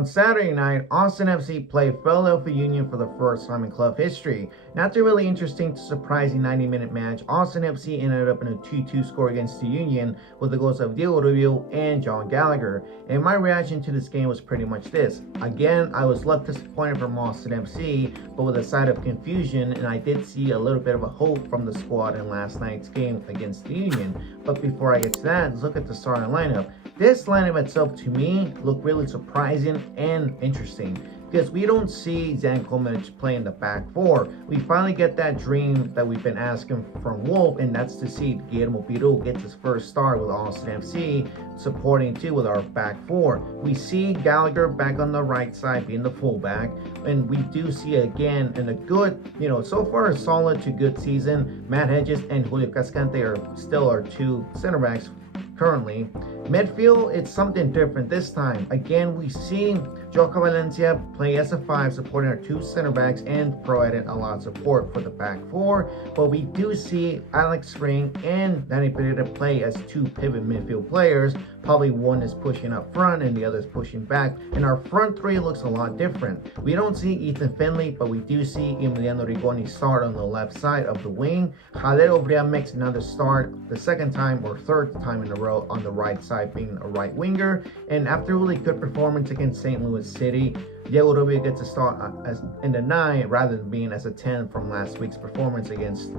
On Saturday night, Austin FC played Philadelphia Union for the first time in club history. Not a really interesting to surprising 90-minute match, Austin FC ended up in a 2-2 score against the Union with the goals of Diego Rubio and John Gallagher. And my reaction to this game was pretty much this. Again, I was left disappointed from Austin FC, but with a side of confusion, and I did see a little bit of a hope from the squad in last night's game against the Union. But before I get to that, let's look at the starting lineup. This lineup itself, to me, looked really surprising and interesting because we don't see Zan Komenich play in the back four. We finally get that dream that we've been asking from Wolf, and that's to see Guillermo Piru get his first start with Austin FC, supporting too with our back four. We see Gallagher back on the right side being the fullback, and we do see again in a good, so far a solid to good season. Matt Hedges and Julio Cascante are still our two center backs currently. Midfield, it's something different this time. Again, we see Joka Valencia play as a 5, supporting our two center backs and providing a lot of support for the back four. But we do see Alex Spring and Danny Pereira play as two pivot midfield players. Probably one is pushing up front and the other is pushing back. And our front three looks a lot different. We don't see Ethan Finley, but we do see Emiliano Rigoni start on the left side of the wing. Javier Obria makes another start, the second time or third time in a row on the right side, being a right winger. And after a really good performance against St. Louis City, Diego Rubio gets a start as in the 9 rather than being as a 10 from last week's performance against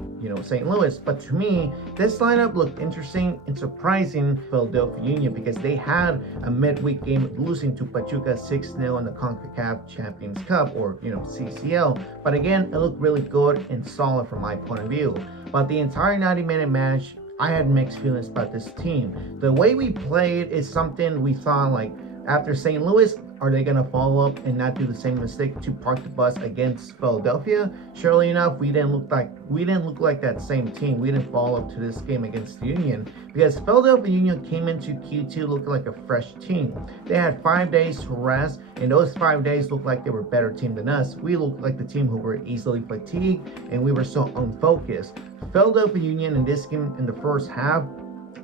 St. Louis. But to me, this lineup looked interesting and surprising Philadelphia Union because they had a midweek game losing to Pachuca 6-0 in the CONCACAF Champions Cup, or CCL. But again, it looked really good and solid from my point of view. But the entire 90-minute match, I had mixed feelings about this team. The way we played is something we thought, like, after St. Louis, are they going to follow up and not do the same mistake to park the bus against Philadelphia? Surely enough, we didn't look like that same team. We didn't follow up to this game against the Union because Philadelphia Union came into Q2 looking like a fresh team. They had 5 days to rest, and those 5 days looked like they were a better team than us. We looked like the team who were easily fatigued, and we were so unfocused. Philadelphia Union in this game in the first half,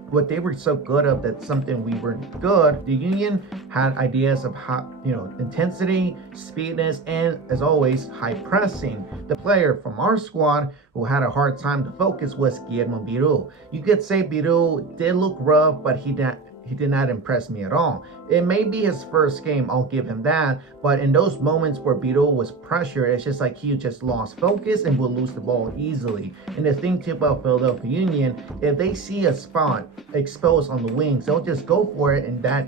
what they were so good of, that's something we weren't good. The Union had ideas of how, intensity, speediness, and as always, high pressing. The player from our squad who had a hard time to focus was Guillermo Piru. You could say Piru did look rough, but he did not impress me at all. It may be his first game, I'll give him that, but in those moments where Piru was pressured, it's just like he just lost focus and will lose the ball easily. And the thing too about Philadelphia Union, if they see a spot exposed on the wings, they'll just go for it, and that,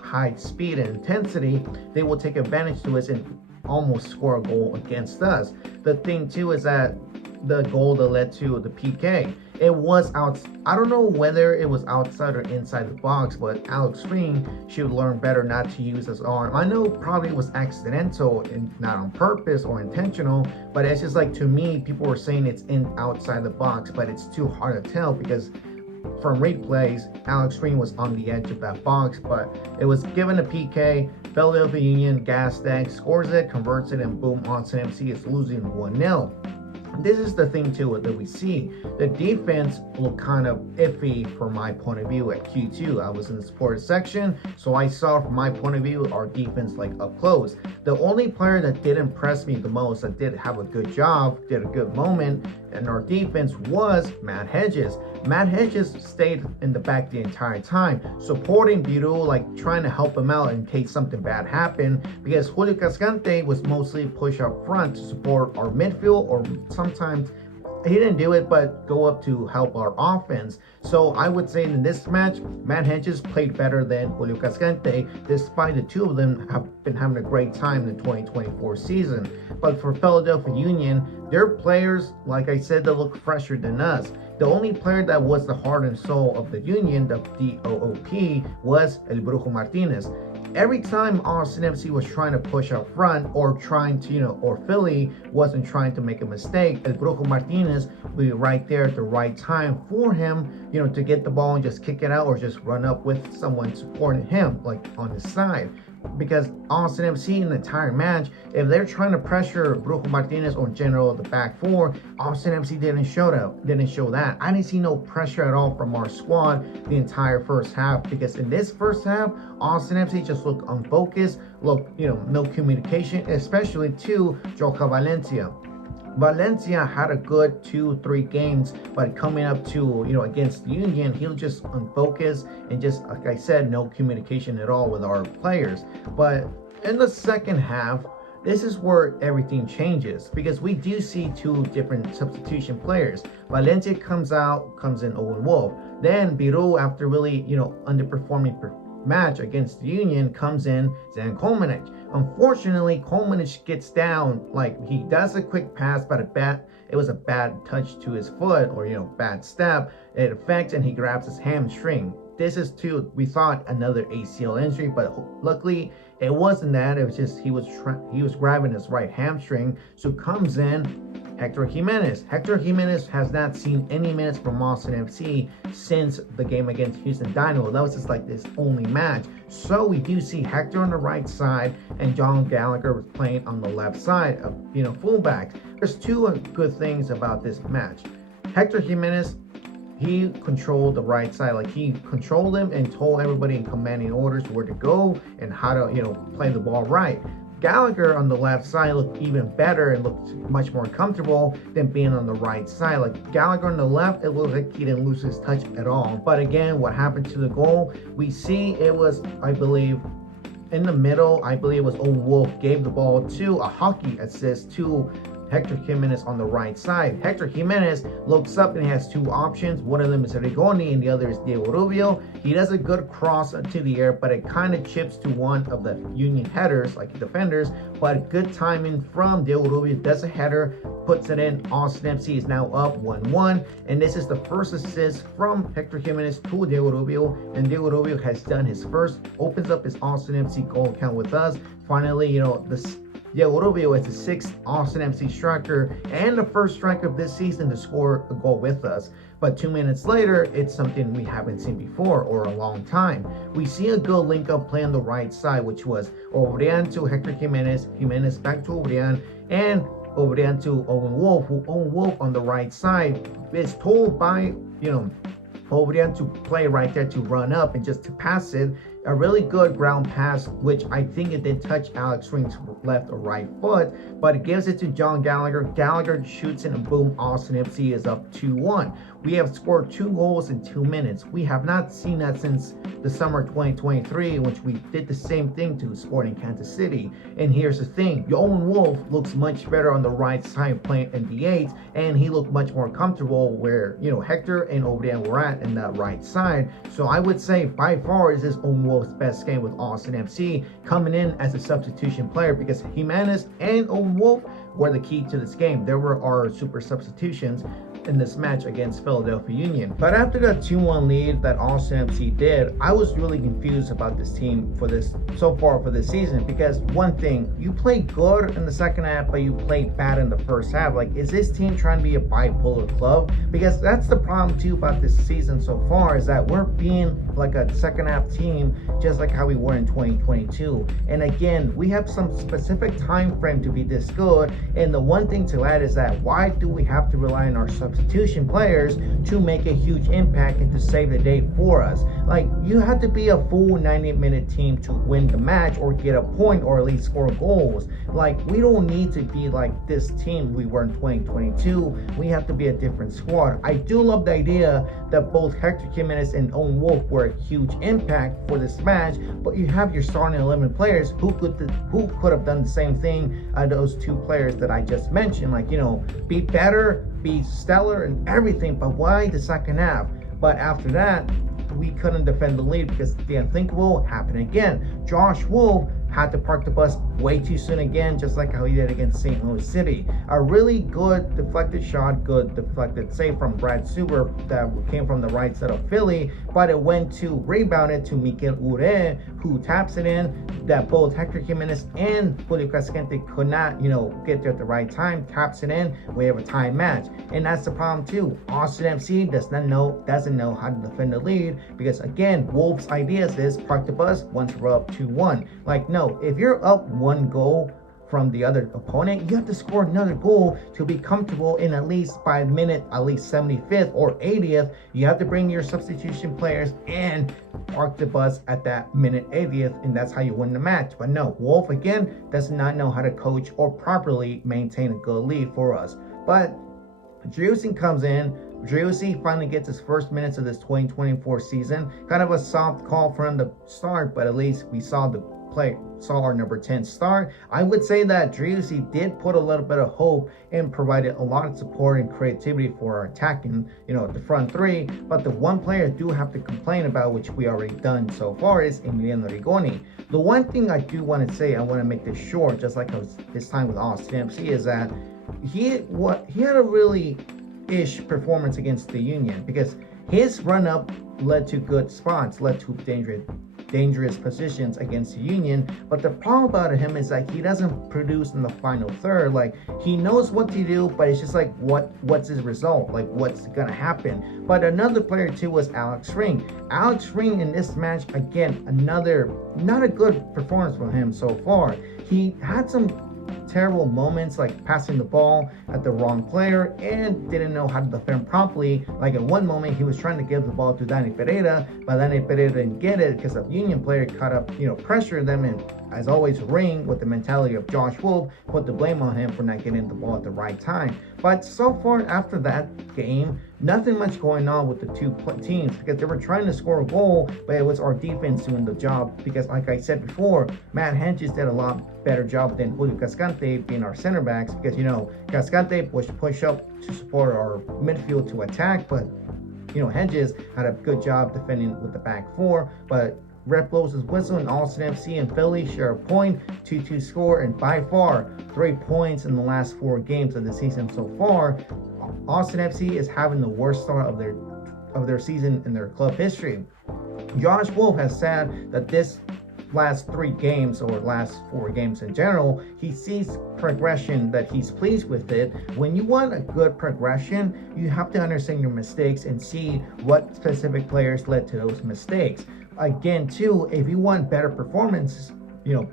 high speed and intensity, they will take advantage to it and almost score a goal against us. The thing too is that the goal that led to the PK, it was out. I don't know whether it was outside or inside the box, but Alex Green should learn better not to use his arm. I know probably it was accidental and not on purpose or intentional, but it's just like, to me, people were saying it's outside the box, but it's too hard to tell because from replays, Alex Green was on the edge of that box, but it was given a PK. Philadelphia Union gas tank scores it, converts it, and boom, Austin FC is losing 1-0. This is the thing too that we see. The defense looked kind of iffy from my point of view at Q2. I was in the sports section, so I saw from my point of view our defense like up close. The only player that did impress me the most, that did have a good job, did a good moment in our defense, was Matt Hedges. Matt Hedges stayed in the back the entire time, supporting Piru, like trying to help him out in case something bad happened, because Julio Cascante was mostly push up front to support our midfield, or sometimes he didn't do it, but go up to help our offense. So I would say in this match, Matt Hedges played better than Julio Cascante, despite the two of them have been having a great time in the 2024 season. But for Philadelphia Union, their players, like I said, they look fresher than us. The only player that was the heart and soul of the Union, the DOOP, was El Brujo Martinez. Every time Austin FC was trying to push up front, or trying to, or Philly wasn't trying to make a mistake, El Brujo Martinez would be right there at the right time for him, to get the ball and just kick it out, or just run up with someone supporting him, like on his side. because Austin FC in the entire match, if they're trying to pressure Brujo Martinez or General the back four, Austin FC didn't show that. I didn't see no pressure at all from our squad the entire first half, because in this first half, Austin FC just looked unfocused, no communication, especially to Joka Valencia. Valencia had a good 2-3 games, but coming up to, against the Union, he was just unfocused and just, like I said, no communication at all with our players. But in the second half, this is where everything changes, because we do see two different substitution players. Valencia comes in Owen Wolf. Then Biru, after really, underperforming match against the Union, comes in Zan Kolmanic. Unfortunately, Kolmanic gets down, he does a quick pass, but it was a bad touch to his foot, or bad step. It affects, and he grabs his hamstring. This is we thought another ACL injury, but luckily it wasn't that. It was just he was grabbing his right hamstring. So comes in Hector Jimenez. Hector Jimenez has not seen any minutes from Austin FC since the game against Houston Dynamo. That was just this only match. So we do see Hector on the right side, and John Gallagher was playing on the left side of fullback. There's two good things about this match. Hector Jimenez, he controlled the right side. He controlled him and told everybody in commanding orders where to go and how to play the ball right. Gallagher on the left side looked even better and looked much more comfortable than being on the right side. Gallagher on the left, it looked like he didn't lose his touch at all. But again, what happened to the goal? We see it was, I believe, in the middle. I believe it was Owen Wolf gave the ball to a hockey assist to Hector Jimenez on the right side. Hector Jimenez looks up and he has two options. One of them is Rigoni and the other is Diego Rubio. He does a good cross to the air, but it kind of chips to one of the Union headers, defenders. But good timing from Diego Rubio, does a header, puts it in. Austin FC is now up 1-1, and this is the first assist from Hector Jimenez to Diego Rubio, and Diego Rubio has done his first, opens up his Austin FC goal count with us. Finally, Diego Rubio is the sixth Austin FC striker and the first striker of this season to score a goal with us. But 2 minutes later, it's something we haven't seen before or a long time. We see a good link-up play on the right side, which was Obrian to Hector Jimenez, Jimenez back to Obrian, and Obrian to Owen Wolf, who Owen Wolf on the right side is told by, Obrian to play right there, to run up and just to pass it. A really good ground pass, which I think it did touch Alex Ring's left or right foot, but it gives it to John Gallagher. Gallagher shoots it, and boom, Austin FC is up 2-1. We have scored 2 goals in 2 minutes. We have not seen that since the summer 2023, in which we did the same thing to Sporting Kansas City. And here's the thing, Owen Wolf looks much better on the right side playing in the 8, and he looked much more comfortable where, Hector and Obrian were at in that right side. So I would say by far this is Owen Wolf's best game with Austin FC, coming in as a substitution player, because Jimenez and Owen Wolf were the key to this game. There were our super substitutions in this match against Philadelphia Union. But after that 2-1 lead that Austin FC did, I was really confused about this team so far for this season, because one thing, you play good in the second half, but you play bad in the first half. Is this team trying to be a bipolar club? Because that's the problem too about this season so far, is that we're being like a second half team, just like how we were in 2022. And again, we have some specific time frame to be this good. And the one thing to add is that why do we have to rely on our substitution players to make a huge impact and to save the day for us? You have to be a full 90-minute team to win the match or get a point or at least score goals. We don't need to be like this team we were in 2022. We have to be a different squad. I do love the idea that both Hector Jimenez and Owen Wolf were a huge impact for this match, but you have your starting 11 players who could have done the same thing. Those two players that I just mentioned, be better, be stellar and everything, but why the second half? But after that, we couldn't defend the lead because the unthinkable happened again. Josh Wolf had to park the bus way too soon again, just like how he did against St. Louis City. A really good deflected shot, good deflected save from Brad Suber that came from the right side of Philly, but it went to rebounded to Mikel Ure, who taps it in, that both Hector Jimenez and Julio Cascante could not, get there at the right time, taps it in, we have a tie match. And that's the problem too. Austin FC doesn't know how to defend the lead, because again, Wolves' ideas is park the bus once we're up 2-1. Like, no, if you're up 1 goal from the other opponent, you have to score another goal to be comfortable in at least by minute, at least 75th or 80th. You have to bring your substitution players and park the bus at that minute 80th, and that's how you win the match. But no, Wolf again does not know how to coach or properly maintain a good lead for us. But Driussi comes in. Driussi finally gets his first minutes of this 2024 season. Kind of a soft call for him to start, but at least we saw our number 10 start. I would say that Driussi did put a little bit of hope and provided a lot of support and creativity for our attacking, the front three. But the one player I do have to complain about, which we already done so far, is Emiliano Rigoni. The one thing I do want to say, I want to make this short, just like his time with Austin FC, is that he had a really ish performance against the Union, because his run up led to good spots, led to dangerous positions against the Union. But the problem about him is like he doesn't produce in the final third. Like, he knows what to do, but it's just like what's his result, like what's gonna happen. But another player too was Alex Ring. Alex Ring in this match, again, another not a good performance from him so far. He had some terrible moments, like passing the ball at the wrong player and didn't know how to defend properly. Like in one moment, he was trying to give the ball to Danny Pereira, but Danny Pereira didn't get it because a Union player caught up, pressured them, and as always, Ring, with the mentality of Josh Wolf, put the blame on him for not getting the ball at the right time. But so far after that game, nothing much going on with the two teams, because they were trying to score a goal, but it was our defense doing the job. Because like I said before, Matt Hedges did a lot better job than Julio Cascante being our center backs, because Cascante was push up to support our midfield to attack, but Hedges had a good job defending with the back four. But Ref blows his whistle, and Austin FC and Philly share a point, 2-2 score, and by far 3 points in the last 4 games of the season so far. Austin FC is having the worst start of their season in their club history. Josh Wolf has said that this last 3 games, or last 4 games in general, he sees progression, that he's pleased with it. When you want a good progression, you have to understand your mistakes and see what specific players led to those mistakes. Again, too, if you want better performance,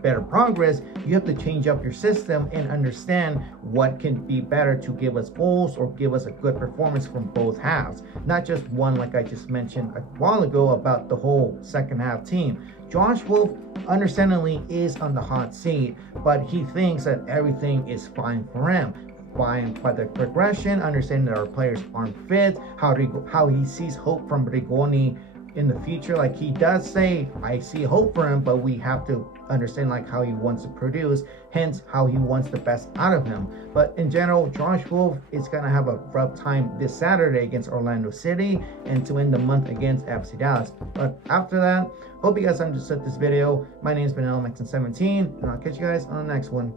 better progress, you have to change up your system and understand what can be better to give us goals or give us a good performance from both halves. Not just one, like I just mentioned a while ago about the whole second half team. Josh Wolf, understandably, is on the hot seat, but he thinks that everything is fine for him. Fine by the progression, understanding that our players aren't fit, how he sees hope from Rigoni in the future. Like, he does say, I see hope for him, but we have to understand like how he wants to produce, hence how he wants the best out of him. But in general, Josh Wolf is gonna have a rough time this Saturday against Orlando City, and to end the month against FC Dallas. But after that, hope you guys understood this video. My name has been LMX17, and I'll catch you guys on the next one.